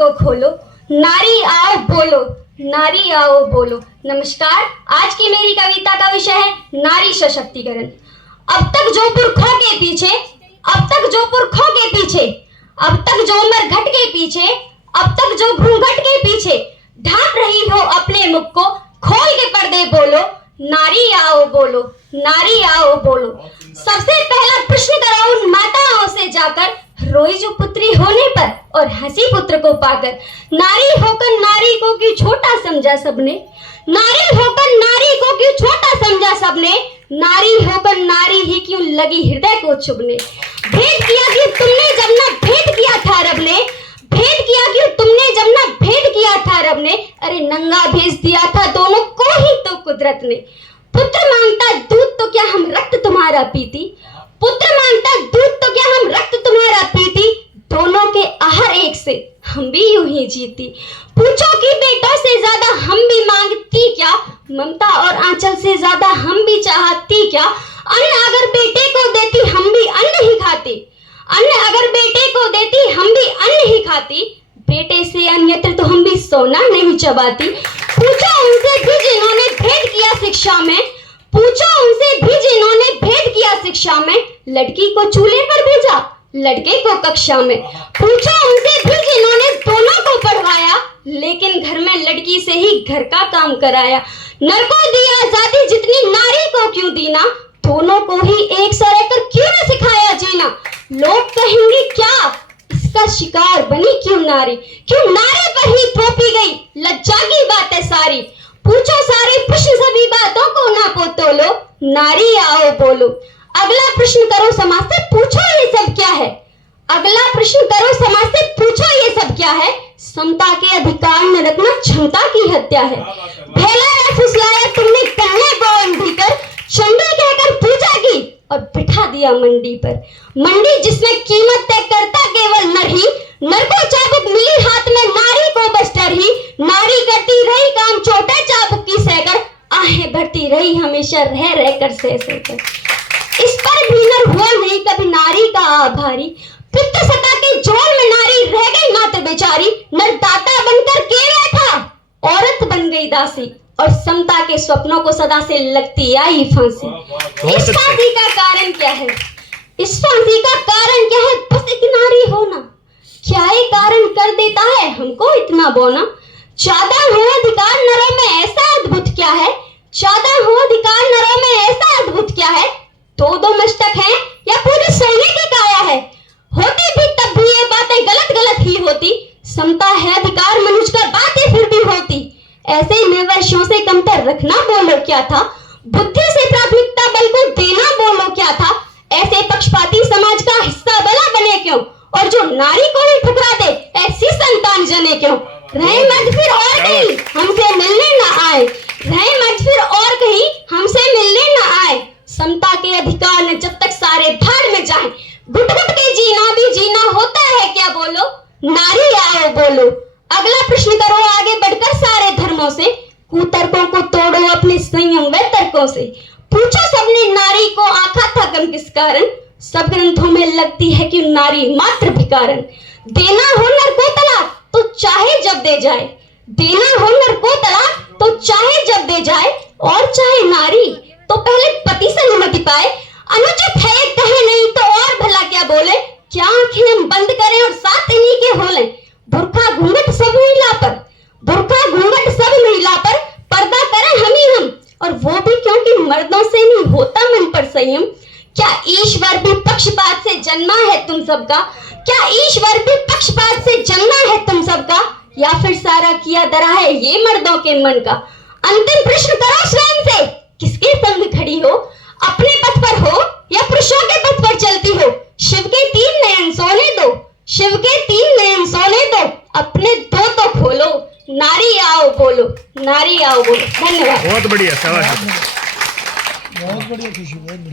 को खोलो, नारी आओ बोलो, नारी आओ बोलो। नमस्कार, आज की मेरी कविता का विषय है नारी सशक्तिकरण। अब तक जो पुरखों के पीछे, अब तक जो पुरखों के पीछे, अब तक जो उम्र घट के पीछे, अब तक जो घूंघट के पीछे ढांप रही हो अपने मुख को, खोल के पर्दे बोलो, नारी आओ बोलो, नारी आओ बोलो। सबसे पहला प्रश्न करो उन माताओं से जाकर, रोई जो पुत्री होने पर और हंसी पुत्र को पाकर। नारी होकर नारी को क्यों छोटा समझा सबने, नारी होकर नारी को क्यों छोटा समझा सबने, नारी होकर नारी ही क्यों लगी हृदय को चुभने। भेंट किया कि तुमने जब ना भेंट किया था रब ने, भेंट किया कि तुमने जब ना भेंट किया था रब ने, अरे नंगा भेज दिया था दोनों को ही तो कुदरत ने। पुत्र मांगता दूध तो क्या हम रक्त तुम्हारा पीती, पुत्र मांगता दूध तो क्या हम रक्त तुम्हारा पीती, दोनों के आहार एक से हम भी यूं ही जीती। पूछो कि बेटों से ज्यादा हम भी मांगती क्या, ममता और आंचल से ज्यादा हम भी चाहती क्या। अन्न अगर बेटे को देती हम भी अन्न ही खाती, अन्न अगर बेटे को देती हम भी अन्न ही खाती, बेटे से अन्यत्र तो हम भी सोना नहीं चबाती। पूछो उनसे भी जिन्होंने भेंट किया शिक्षा में, पूछो उनसे भी जिन्होंने भेंट किया शिक्षा में, लड़की को चूल्हे पर भेजा लड़के को कक्षा में। पूछो उनसे भी जिन्होंने दोनों को पढ़वाया, लेकिन घर में लड़की से ही घर का काम कराया। नर को दी आजादी जितनी नारी को क्यों दीना, दोनों को ही एक सा रहकर क्यों न सिखाया जीना। लोग कहेंगे क्या इसका शिकार बनी क्यों नारी, क्यों नारी पर ही थोपी गई लज्जा की बात है सारी। पूछो सारे प्रश्न सभी बातों को ना पोतोलो, नारी आओ बोलो। अगला प्रश्न करो समाज से, पूछो ये सब क्या है, अगला प्रश्न करो समाज से, पूछो ये सब क्या है। समता के अधिकार न रखना क्षमता की हत्या है। भेला फुसलाया तुमने कहने को अंधी कर, चंडी कहकर पूजा की और बिठा दिया मंडी पर। मंडी जिसमें कीमत तय करता केवल नर ही, नर को चाबुक मिली हाथ में नारी को बस डर ही। नारी करती रही काम छोटे चाबुक की सहकर, आहें भरती रही हमेशा रह रहकर सह सहकर। इस पर भी नर हुआ नहीं कभी नारी का आभारी, पितृ सत्ता के जोर में नारी रह गई मात्र बेचारी। नर दाता बनकर के बैठा, औरत बन गई दासी, और समता के स्वप्नों को सदा से लगती आई फांसी। इस फांसी का कारण क्या है, इस फांसी का कारण क्या है, बस एक नारी होना। क्या ये कारण कर देता है हमको इतना बोना। चाहता हो अधिकार नरों में ऐसा अद्भुत क्या है, चाहता हो अधिकार नरों में ऐसा अद्भुत क्या है। दो दो मस्तक हैं या पूरी सैनिक की काया है, होती भी तब भी ये बातें गलत गलत ही होती। समता है अधिकार मनुष्य का बातें फिर भी होती, ऐसे में वर्षों से कमतर रखना बोलो क्या था। बुद्धि से प्राथमिकता बल को देना बोलो क्या था। ऐसे पक्षपाती समाज का हिस्सा भला बने क्यों, और जो नारी को ही ठुकरा दे ऐसी संतान जने क्यों। रहे मत फिर और कहीं हमसे मिलने न आए, रहे मत फिर और कहीं हमसे मिलने न आए। समता के अधिकार ने जब तक सारे भाड़ में जाए, घुट घुट के जीना भी जीना होता है क्या बोलो, नारी आओ बोलो। अगला प्रश्न करो आगे बढ़कर सारे धर्मों से, कुतर्कों को तोड़ो अपने संयम व तर्कों से। पूछो सबने नारी को आंखा था गम किस कारण, सब ग्रंथों में लगती है कि नारी मात्र भिखारन। देना हो नर को तलाक तो चाहे जब दे जाए, देना हो नर को तलाक तो चाहे जब दे जाए, और चाहे नारी तो पहले पति से अनुमति पाए। अनुचित है कहे नहीं तो और भला क्या बोले, क्या आंखें हम बंद करें और साथ इन्हीं के होले। बुर्खा घूंघट सब महिला पर, बुर्खा घूंघट सब महिला पर, पर्दा करें हम ही हम, और वो भी क्योंकि मर्दों से नहीं होता मन पर संयम। क्या ईश्वर भी पक्षपात से जन्मा है तुम सबका, क्या ईश्वर भी पक्षपात से जन्मा है तुम सबका, या फिर सारा किया धरा है ये मर्दों के मन का। अंतिम प्रश्न करो स्वयं से, किसके संग खड़ी हो, अपने पथ पर हो या पुरुषों के पथ पर चलती हो। शिव के 3 नयन सोने दो, शिव के 3 नयन सोने दो, अपने 2 तो खोलो, नारी आओ बोलो, नारी आओ बोलो। धन्यवाद। बहुत बढ़िया, शाबाश। बहुत बढ़िया खुशी।